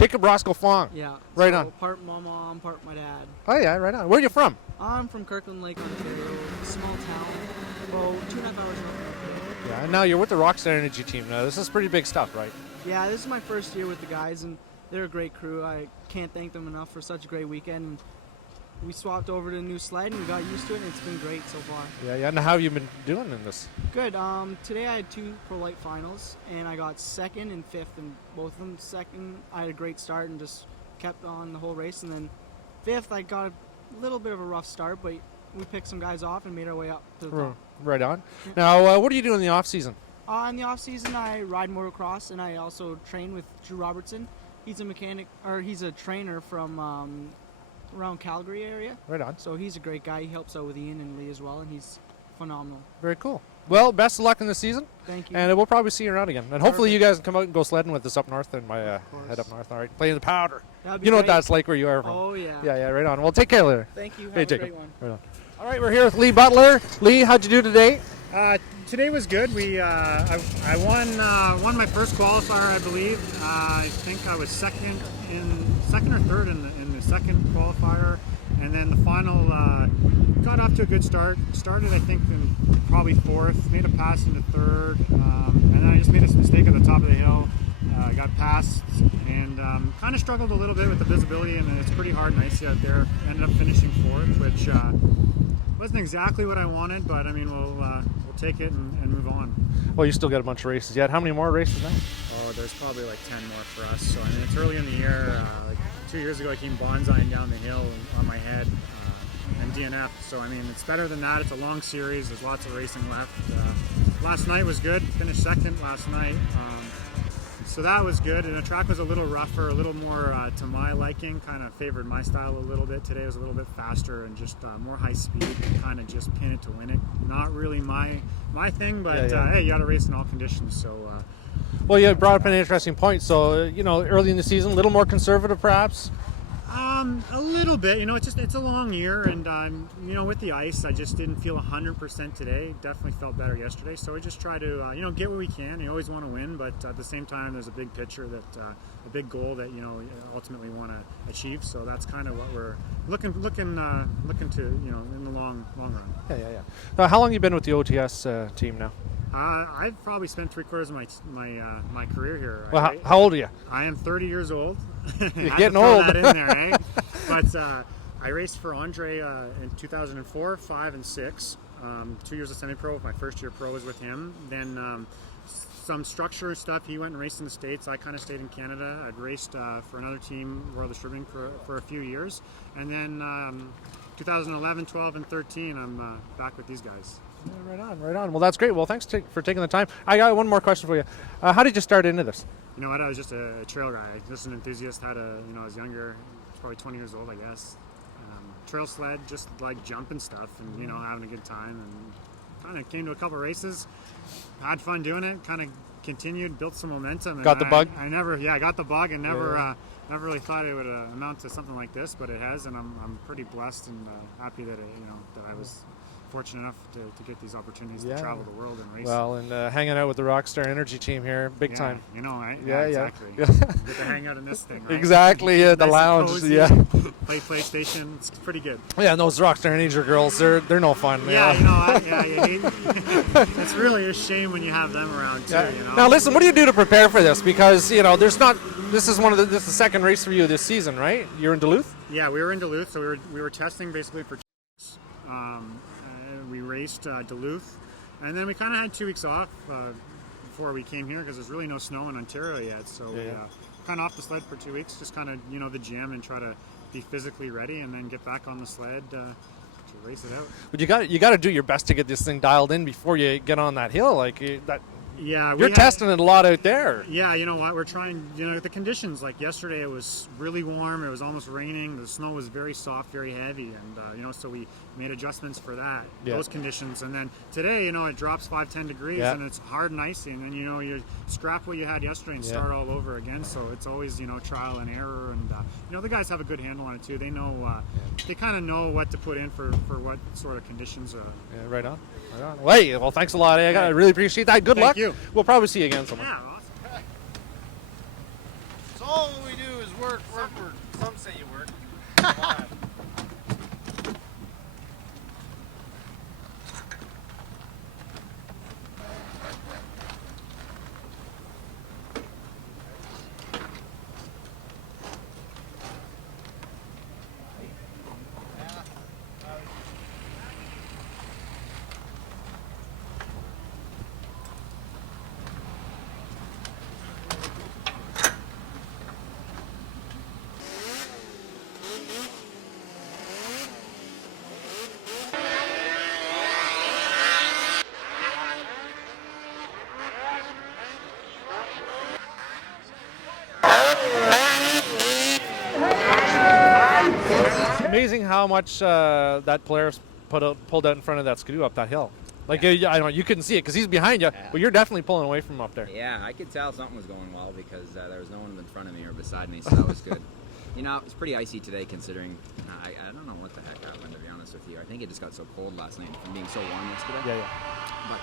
Jakob Rosco-Fong. Yeah. Right so on. Part my mom, part my dad. Oh, yeah, right on. Where are you from? I'm from Kirkland Lake, Ontario, a small town, about 2.5 hours north of Vancouver. Yeah, and now you're with the Rockstar Energy team now. This is pretty big stuff, right? Yeah, this is my first year with the guys, and they're a great crew. I can't thank them enough for such a great weekend. We swapped over to a new sled, and we got used to it, and it's been great so far. Yeah, yeah. And how have you been doing in this? Good. Today I had 2 pro light finals, and I got 2nd and 5th in both of them. 2nd, I had a great start and just kept on the whole race, and then 5th, I got a little bit of a rough start, but we picked some guys off and made our way up to the top. Right on. Now, what do you do in the off season? In the off season, I ride motocross, and I also train with Drew Robertson. He's a mechanic, or he's a trainer from around Calgary area. Right on. So he's a great guy. He helps out with Iain and Lee as well, and he's phenomenal. Very cool. Well, best of luck in the season. Thank you. And we'll probably see you around again. And hopefully you guys can come out and go sledding with us up north and my head up north. All right. Playing the powder. That'd be You know what great. that's like where you are from. Oh, yeah. Yeah, right on. Well, take care later. Thank you. Have Hey, a Jacob. great one. Right on. All right, we're here with Lee Butler. Lee, how'd you do today? Today was good. I won my first qualifier, I believe. I think I was second or third in the second qualifier, and then the final got off to a good start. Started, I think, in probably 4th. Made a pass into 3rd, and then I just made a mistake at the top of the hill. Got past and kind of struggled a little bit with the visibility, and it's pretty hard and icy out there. Ended up finishing 4th, which wasn't exactly what I wanted, but I mean we'll take it and move on. Well, you still got a bunch of races yet. How many more races now? Oh, there's probably like 10 more for us. So I mean it's early in the year. Like 2 years ago I came bonsaiing down the hill on my head and DNF. So I mean it's better than that. It's a long series. There's lots of racing left. Last night was good. Finished 2nd last night. So that was good, and the track was a little rougher, a little more to my liking, kind of favored my style a little bit. Today was a little bit faster and just more high speed, kind of just pin it to win it. Not really my thing, but hey, you got to race in all conditions. So. Well, you brought up an interesting point. So, early in the season, a little more conservative perhaps? A little bit. It's a long year, and with the ice, I just didn't feel 100% today. Definitely felt better yesterday. So we just try to, get what we can. You always want to win, but at the same time, there's a big picture a big goal that ultimately want to achieve. So that's kind of what we're looking to, in the long run. Yeah. Now, how long have you been with the OTS team now? I've probably spent 3/4 of my career here. Well, right? how old are you? I am 30 years old. You're getting getting old. That in there, eh? But I raced for Andre in 2004, 5, and 6. 2 years of semi-pro. My first year pro was with him. Then some structure stuff. He went and raced in the States. I kind of stayed in Canada. I'd raced for another team, Royal Distributing, for a few years. And then 2011, 12, and 13, I'm back with these guys. Yeah, right on. Well, that's great. Well, thanks for taking the time. I got one more question for you. How did you start into this? You know what? I was just a trail guy, just an enthusiast. I was younger, probably 20 years old, I guess. Trail sled, just like jumping stuff and, having a good time. And kind of came to a couple races, had fun doing it, kind of continued, built some momentum. And got the bug? I got the bug and never really thought it would amount to something like this, but it has, and I'm pretty blessed and happy that that I was fortunate enough to get these opportunities to travel the world and race. Well, and hanging out with the Rockstar Energy team here, big time. Right? Yeah, exactly. Yeah. Get to hang out in this thing, right? Exactly, the Nice lounge, cozy, yeah. Play PlayStation, it's pretty good. Yeah, and those Rockstar Energy girls, they're no fun. It's really a shame when you have them around too. Yeah. Now, listen, what do you do to prepare for this? Because this is this is the second race for you this season, right? You're in Duluth. Yeah, we were in Duluth, so we were testing basically for. We raced Duluth, and then we kind of had 2 weeks off before we came here because there's really no snow in Ontario yet. So we kind of off the sled for 2 weeks, just kind of the gym and try to be physically ready, and then get back on the sled to race it out. But you got to do your best to get this thing dialed in before you get on that hill, that. Yeah, you're testing it a lot out there. Yeah, you know what? We're trying. The conditions. Like yesterday, it was really warm. It was almost raining. The snow was very soft, very heavy, and so we made adjustments for that. Those conditions. And then today, it drops 5-10 degrees, and it's hard and icy. And then you scrap what you had yesterday and start all over again. So it's always trial and error. And the guys have a good handle on it too. They know. They kind of know what to put in for what sort of conditions. Yeah, right on. Well, thanks a lot. I really appreciate that. Good luck. Thank you. We'll probably see you again somewhere. Yeah, awesome. So all we do is work. Some say you work. Come on. Amazing how much that player pulled out in front of that Skidoo up that hill. Like, I don't know, you couldn't see it because he's behind you, but you're definitely pulling away from him up there. Yeah, I could tell something was going well because there was no one in front of me or beside me, so that was good. You know, it's pretty icy today considering, I don't know what the heck happened, to be honest with you. I think it just got so cold last night from being so warm yesterday. Yeah. But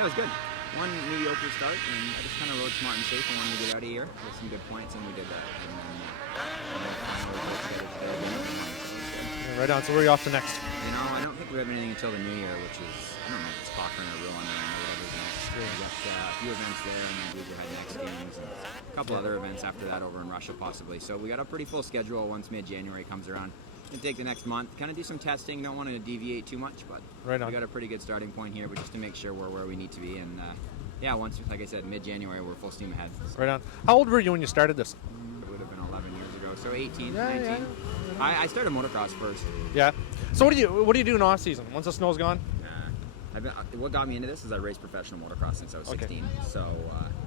it was good. One mediocre start, and I just kind of rode smart and safe and wanted to get out of here with some good points, and we did that. And then finally we together today again. Yeah, right on. So where are you off to next? You know, I don't think we have anything until the new year, which is, I don't know if it's Cochrane or Rouen or whatever's next. We got a few events there, and then we had next games, and a couple other events after that over in Russia possibly. So we got a pretty full schedule once mid-January comes around. Can take the next month, kind of do some testing. Don't want to deviate too much, but we got a pretty good starting point here, but just to make sure we're where we need to be. And yeah, once, like I said, mid-January, we're full steam ahead. So. Right on. How old were you when you started this? It would have been 11 years ago, so 18, 19. Yeah. I started motocross first. Yeah. So what do you do in off season once the snow's gone? What got me into this is I raced professional motocross since I was 16, so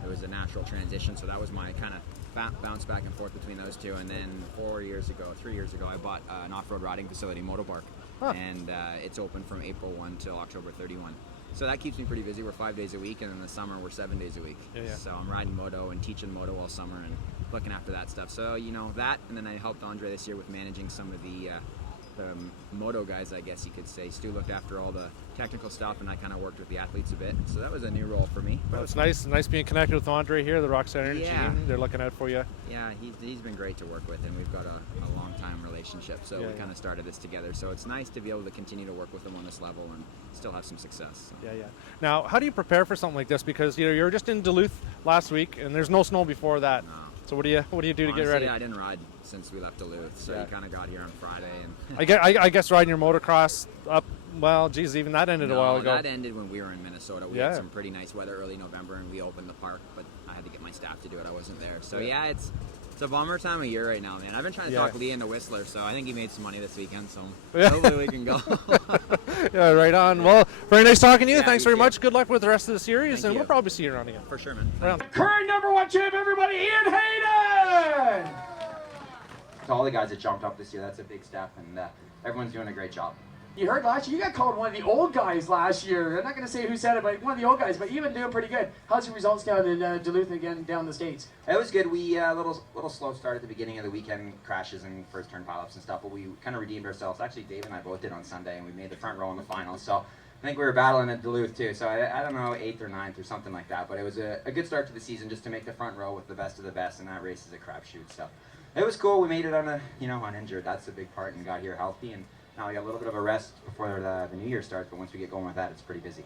it was a natural transition. So that was my kind of bounce back and forth between those two. And then 3 years ago, I bought an off-road riding facility, Motopark, and it's open from April 1 till October 31. So that keeps me pretty busy. We're 5 days a week, and in the summer we're 7 days a week. Yeah. So I'm riding moto and teaching moto all summer and looking after that stuff. So you know that, and then I helped Andre this year with managing some of the moto guys, I guess you could say. Stu looked after all the technical stuff, and I kind of worked with the athletes a bit. So that was a new role for me. Well, it's nice being connected with Andre here, the Rockstar Energy team. They're looking out for you. Yeah, he's been great to work with, and we've got a long time relationship. So we kind of started this together. So it's nice to be able to continue to work with him on this level and still have some success. So. Yeah. Now, how do you prepare for something like this? Because you were just in Duluth last week, and there's no snow before that. No. So what do you do to get ready? I didn't ride since we left Duluth, so you kind of got here on Friday. And I guess riding your motocross up, well, geez, even that ended a while ago. That ended when we were in Minnesota. We had some pretty nice weather early November, and we opened the park, but I had to get my staff to do it. I wasn't there. So it's a bummer time of year right now, man. I've been trying to talk Lee into Whistler, so I think he made some money this weekend, so hopefully we can go. Yeah, right on. Well, very nice talking to you. Thanks very much. Good luck with the rest of the series, and we'll probably see you around again. For sure, man. Right on. Current #1 champ, everybody, Iain Hayden! To all the guys that jumped up this year, that's a big step, and everyone's doing a great job. You heard last year, you got called one of the old guys last year. I'm not going to say who said it, but one of the old guys, but you've been doing pretty good. How's your results down in Duluth again, down the States? It was good. We little slow start at the beginning of the weekend, crashes and first turn pileups and stuff, but we kind of redeemed ourselves. Actually, Dave and I both did on Sunday, and we made the front row in the finals, so I think we were battling at Duluth too, so I don't know, 8th or 9th or something like that, but it was a good start to the season just to make the front row with the best of the best, and that race is a crapshoot, so it was cool. We made it on uninjured. That's a big part, and got here healthy, and now we got a little bit of a rest before the new year starts, but once we get going with that, it's pretty busy.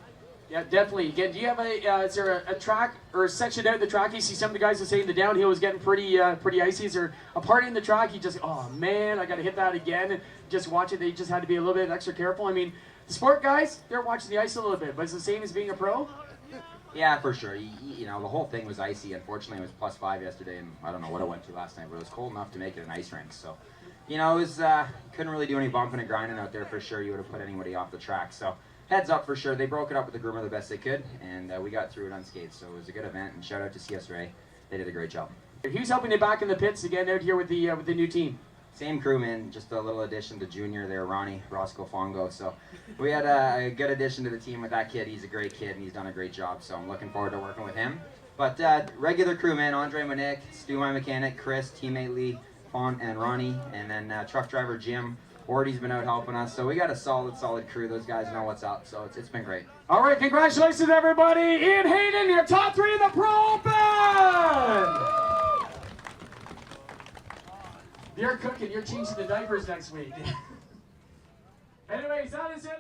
Yeah, definitely. Again, do you have is there a track or a section out in the track? You see some of the guys are saying the downhill was getting pretty icy. Is there a part in the track you just, oh man, I got to hit that again? And just watch it. They just had to be a little bit extra careful. I mean, the sport guys, they're watching the ice a little bit, but it's the same as being a pro? Yeah, for sure. You know, the whole thing was icy. Unfortunately, it was +5 yesterday, and I don't know what it went to last night, but it was cold enough to make it an ice rink. So, you know, it was couldn't really do any bumping and grinding out there for sure. You would have put anybody off the track. So, heads up for sure. They broke it up with the groomer the best they could, and we got through it unscathed. So it was a good event, and shout out to CS Ray. They did a great job. Who's helping you back in the pits again out here with the new team? Same crew, man. Just a little addition to junior there, Ronnie Rosco-Fong. So we had a good addition to the team with that kid. He's a great kid, and he's done a great job. So I'm looking forward to working with him. But regular crew, man. Andre Monick, Stu, my mechanic, Chris, teammate Lee, Fawn, and Ronnie, and then truck driver Jim. Horty's been out helping us. So we got a solid crew. Those guys know what's up. So it's been great. All right, congratulations, everybody. Iain Hayden, your top 3 in the Pro Open. You're cooking. You're changing the diapers next week. Anyways, that is it.